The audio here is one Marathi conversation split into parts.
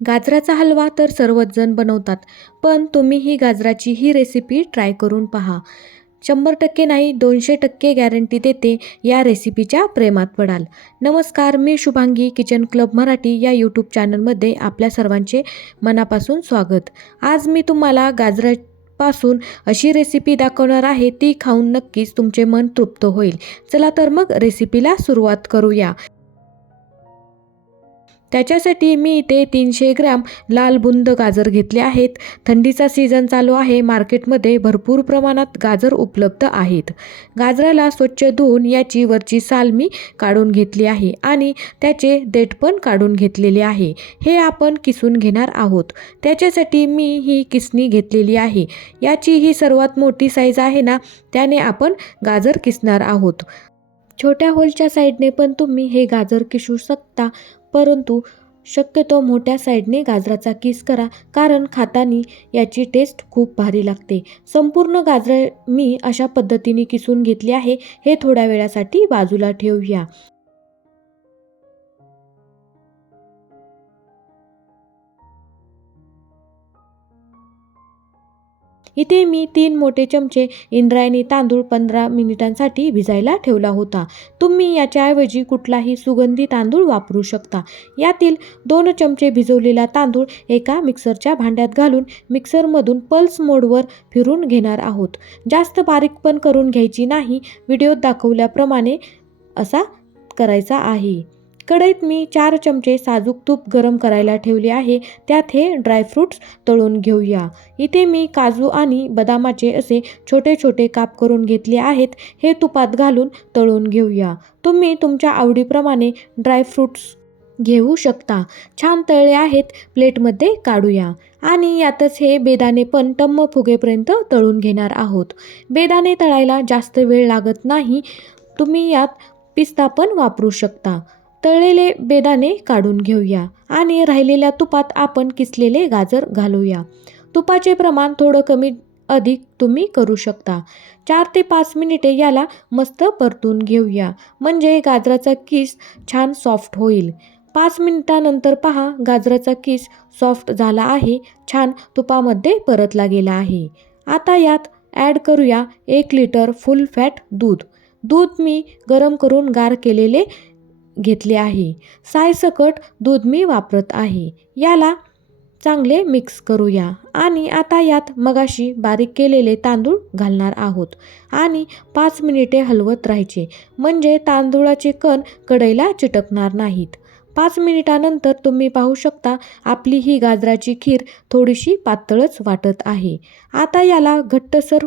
गाजराचा हलवा तर सर्वच जण बनवतात पण तुम्ही ही गाजराची ही रेसिपी ट्राय करून पहा. शंभर टक्के नाही दोनशे टक्के गॅरंटी देते या रेसिपीच्या प्रेमात पडाल. नमस्कार मी शुभांगी किचन क्लब मराठी या यूट्यूब चॅनलमध्ये आपल्या सर्वांचे मनापासून स्वागत. आज मी तुम्हाला गाजरापासून अशी रेसिपी दाखवणार आहे ती खाऊन नक्कीच तुमचे मन तृप्त होईल. चला तर मग रेसिपीला सुरुवात करूया. त्याच्यासाठी मी इथे तीनशे ग्रॅम लाल बुंद गाजर घेतले आहेत. थंडीचा सीझन चालू आहे. मार्केटमध्ये भरपूर प्रमाणात गाजर उपलब्ध आहेत. गाजराला स्वच्छ धुवून याची वरची साल मी काढून घेतली आहे आणि त्याचे देठ पण काढून घेतलेले आहे. हे आपण किसून घेणार आहोत. त्याच्यासाठी मी ही किसणी घेतलेली आहे. याची ही सर्वात मोठी साईज आहे ना त्याने आपण गाजर किसणार आहोत. छोट्या होलच्या साईडने पण तुम्ही हे गाजर किसू शकता. परंतु शक्यतो मोठ्या साईडने गाजराचा किस करा कारण खातानी याची टेस्ट खूप भारी लागते. संपूर्ण गाजर मी अशा पद्धतीने किसून घेतले आहे हे थोड्या वेळासाठी बाजूला ठेवूया. इथे मी तीन मोठे चमचे इंद्रायणी तांदूळ पंधरा मिनिटांसाठी भिजायला ठेवला होता. तुम्ही याच्याऐवजी कुठलाही सुगंधी तांदूळ वापरू शकता. यातील दोन चमचे भिजवलेला तांदूळ एका मिक्सरच्या भांड्यात घालून मिक्सरमधून पल्स मोडवर फिरून घेणार आहोत. जास्त बारीक पण करून घ्यायची नाही. व्हिडिओत दाखवल्याप्रमाणे असा करायचा आहे. कढईत मी चार चमचे साजूक तूप गरम करायला ठेवले आहे. त्यात हे ड्रायफ्रूट्स तळून घेऊया. इथे मी काजू आणि बदामाचे असे छोटे छोटे काप करून घेतले आहेत. हे तुपात घालून तळून घेऊया. तुम्ही तुमच्या आवडीप्रमाणे ड्रायफ्रूट्स घेऊ शकता. छान तळले आहेत. प्लेटमध्ये काढूया. आणि यातच हे बेदाणे पण टम्म फुगेपर्यंत तळून घेणार आहोत. बेदाणे तळायला जास्त वेळ लागत नाही. तुम्ही यात पिस्ता पण वापरू शकता. तळलेले बेदाणे काढून घेऊया आणि राहिलेल्या तुपात आपण किसलेले गाजर घालूया. तुपाचे प्रमाण थोडं कमी अधिक तुम्ही करू शकता. चार ते पाच मिनिटे याला मस्त परतून घेऊया. म्हणजे गाजराचा किस छान सॉफ्ट होईल. पाच मिनिटानंतर पहा गाजराचा किस सॉफ्ट झाला आहे छान तुपामध्ये परतला गेला आहे. आता यात ॲड करूया एक लिटर फुल फॅट दूध. दूध मी गरम करून गार केलेले घेतले आहे. सायसकट दूध मी वापरत आहे. याला चांगले मिक्स करूया. आणि आता यात मगाशी बारीक केलेले तांदूळ घालणार आहोत. आणि पाच मिनिटे हलवत राहायचे. म्हणजे तांदूळाचे कण कढईला चिटकणार नाहीत. पाच मिनिटानंतर तुम्ही पाहू शकता आपली ही गाजराची खीर थोडीशी पातळच वाटत आहे. आता याला घट्टसर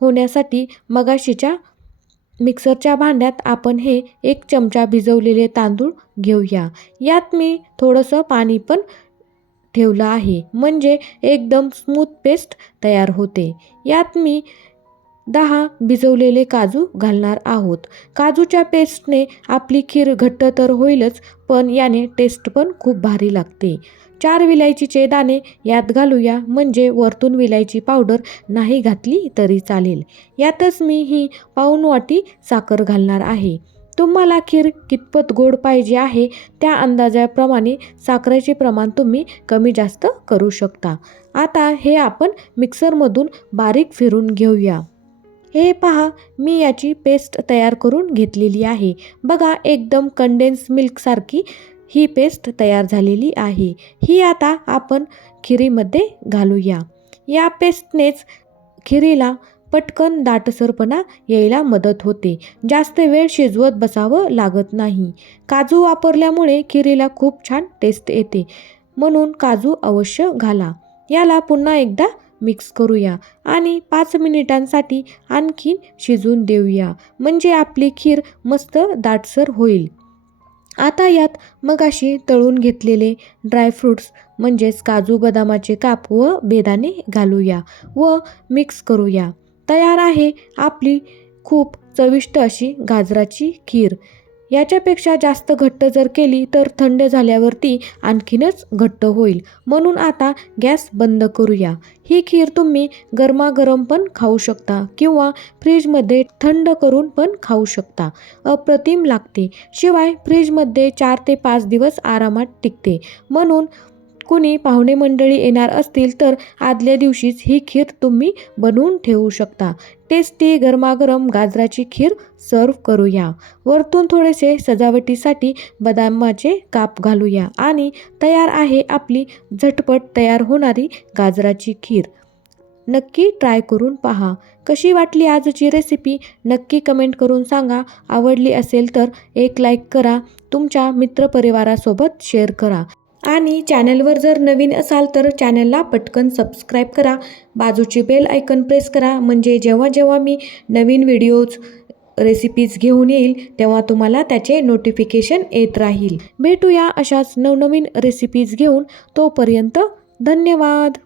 होण्यासाठी मगाशीच्या मिक्सरच्या भांड्यात आपण हे एक चमचा भिजवलेले तांदूळ घेऊया. यात मी थोडंसं पाणी पण ठेवलं आहे. म्हणजे एकदम स्मूथ पेस्ट तयार होते. यात मी दहा भिजवलेले काजू घालणार आहोत. काजूच्या पेस्टने आपली खीर घट्ट तर होईलच पण याने टेस्ट पण खूप भारी लागते. चार विलायचीचे दाणे यात घालूया. म्हणजे वरतून विलायची पावडर नाही घातली तरी चालेल. यातच मी ही पाऊन वाटी साखर घालणार आहे. तुम्हाला खीर कितपत गोड पाहिजे आहे त्या अंदाजाप्रमाणे साखरेचे प्रमाण तुम्ही कमी जास्त करू शकता. आता हे आपण मिक्सरमधून बारीक फिरून घेऊया. हे पहा मी याची पेस्ट तयार करून घेतलेली आहे. बघा एकदम कंडेन्स मिल्कसारखी ही पेस्ट तयार झालेली आहे. ही आता आपण खिरीमध्ये घालूया. या पेस्टनेच खिरीला पटकन दाटसरपणा यायला मदत होते. जास्त वेळ शिजवत बसावं लागत नाही. काजू वापरल्यामुळे खिरीला खूप छान टेस्ट येते. म्हणून काजू अवश्य घाला. याला पुन्हा एकदा मिक्स करूया आणि पाच मिनिटांसाठी आणखी शिजून देऊया. म्हणजे आपली खीर मस्त दाटसर होईल. आता यात मगाशी तळून घेतलेले ड्रायफ्रूट्स म्हणजेच काजू बदामाचे काप व बेदाणे घालूया व मिक्स करूया. तयार आहे आपली खूप चविष्ट अशी गाजराची खीर. याच्यापेक्षा जास्त घट्ट जर केली तर थंड झाल्यावरती आणखीनच घट्ट होईल. म्हणून आता गॅस बंद करूया. ही खीर तुम्ही गरमागरम पण खाऊ शकता किंवा फ्रीजमध्ये थंड करून पण खाऊ शकता. अप्रतिम लागते. शिवाय फ्रीजमध्ये चार ते पाच दिवस आरामात टिकते. म्हणून कुणी पाहुणे मंडळी येणार असतील तर आदल्या दिवशीच ही खीर तुम्ही बनवून ठेवू शकता. टेस्टी गरमागरम गाजराची खीर सर्व करूया. वरतून थोडेसे सजावटीसाठी बदामाचे काप घालूया आणि तयार आहे आपली झटपट तयार होणारी गाजराची खीर. नक्की ट्राय करून पहा. कशी वाटली आजची रेसिपी? नक्की कमेंट करून सांगा. आवडली असेल तर एक लाईक करा. तुमच्या मित्रपरिवारासोबत शेअर करा. आणि चॅनलवर जर नवीन असाल तर चॅनलला पटकन सबस्क्राईब करा. बाजूची बेल आयकन प्रेस करा. म्हणजे जेव्हा जेव्हा मी नवीन व्हिडिओज रेसिपीज घेऊन येईल तेव्हा तुम्हाला त्याचे नोटिफिकेशन येत राहील. भेटूया अशाच नवनवीन रेसिपीज घेऊन. तोपर्यंत धन्यवाद!